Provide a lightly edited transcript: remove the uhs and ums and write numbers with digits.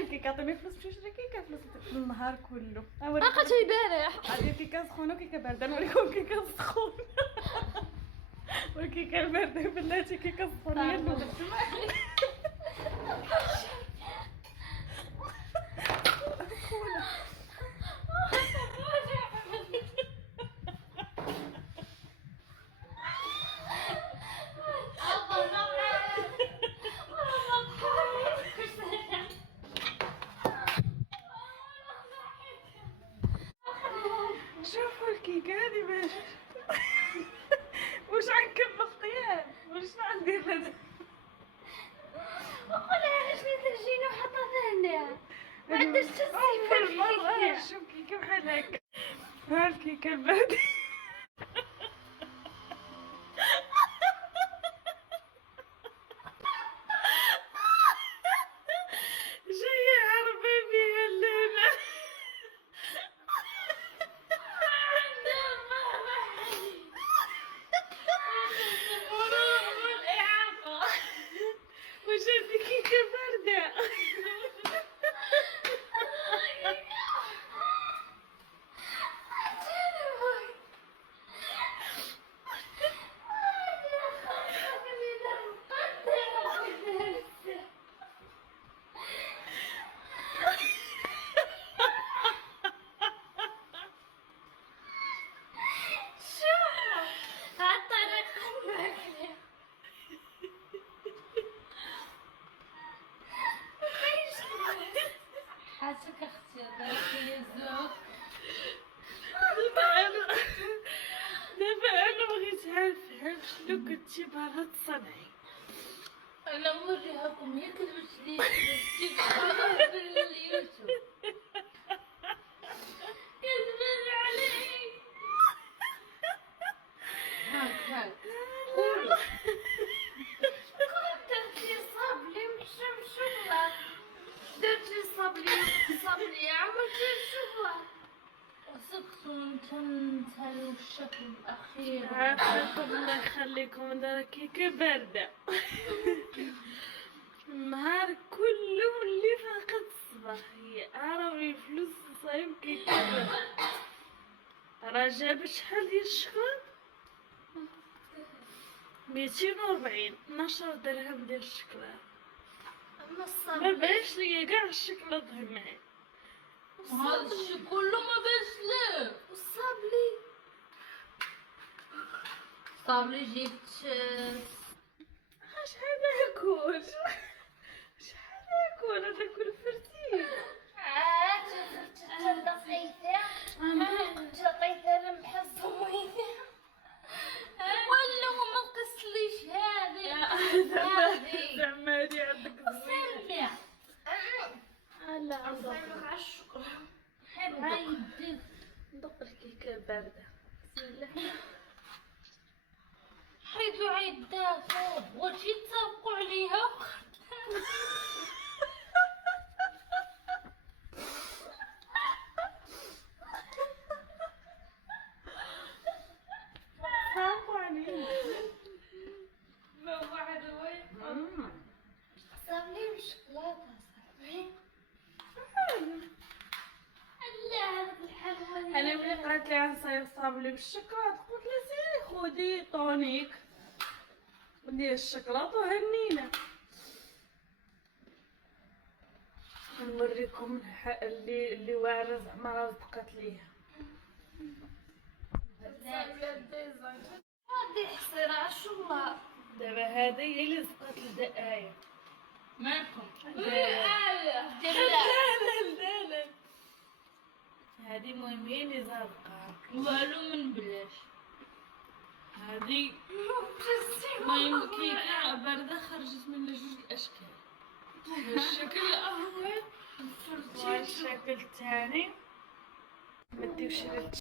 هذه الكيكه عطيني فلوس باش نشري كيكه، فلوس النهار كله. عقلت البارح هذه كيكه سخونه وكيكه بارده. نوريكم كيكه سخونه والكيكه البارده. بلاتي كيكه سخونه هي الاولى. شوفوا الكيكه هذه باش واش غنكمل الطياب، واش غندير هذا؟ وقولها علاش تجينا وحطها هنا ما عندهاش اول مره نشوف كيكه بحال هكا. ها الكيكه البارده جايه هربة بيها الليلة. واش هادي كيكه بارده؟ حاسك اختي ضربتي الزوق. دابا انا بغيت نفهم شنو كنتي باغا تصنعي. انا نوريهاكم هي كتبت لي في اليوتيوب كذبت عليك. هاك كنت درتي صابلي مشمشمة، درتي صابلي عملتي الشوكولاتة وسقتو تنتهي الشكل الأخير. عافاكم الله يخليكم. دار كيكه بارده النهار كله اللي فقط الصباح هي راهي فلوس صايم كيكه بارده. راه جابت شحال ديال الشكلاط؟ 240 12 درهم ديال الشكلاط. أما ما الصابلي باش ليا كاع الشكلاط هنايا. هذا الشي كله ما باش ليه. والصابلي جبت شحال ناكل شحال ناكل هذا كل فرتي. عطيتها لمحة الصويدة ولا ما قصليش هذه زعما هادي عندك سمع لا عندك على الشكر. هاي يدك ندق الكيكه بارده. بسم الله. حيدو عيدات بغيتي تسابقوا عليها صافوا عليك. ما واحد وين صابلي بالشوكولاتة صاحبي. لا هذاك الحلوى انا ملي قالت لي غنصايب صابلي بالشكلاط قلت لها سيري خدي طونيك ودير الشكلاط وهنينا. نوريكم اللي واعره زعما راه بقات ليا. غادي يحصر على الشوكولاتة. دابا هذه هي اللي زقات الدقايق. مالكم لا لا لا هذه المهم هي اللي زابقه. والو من بلاش. هذه المهم كيكه بارده خرجت منها جوج الاشكال. الشكل الاول والشكل الثاني. ما ديوش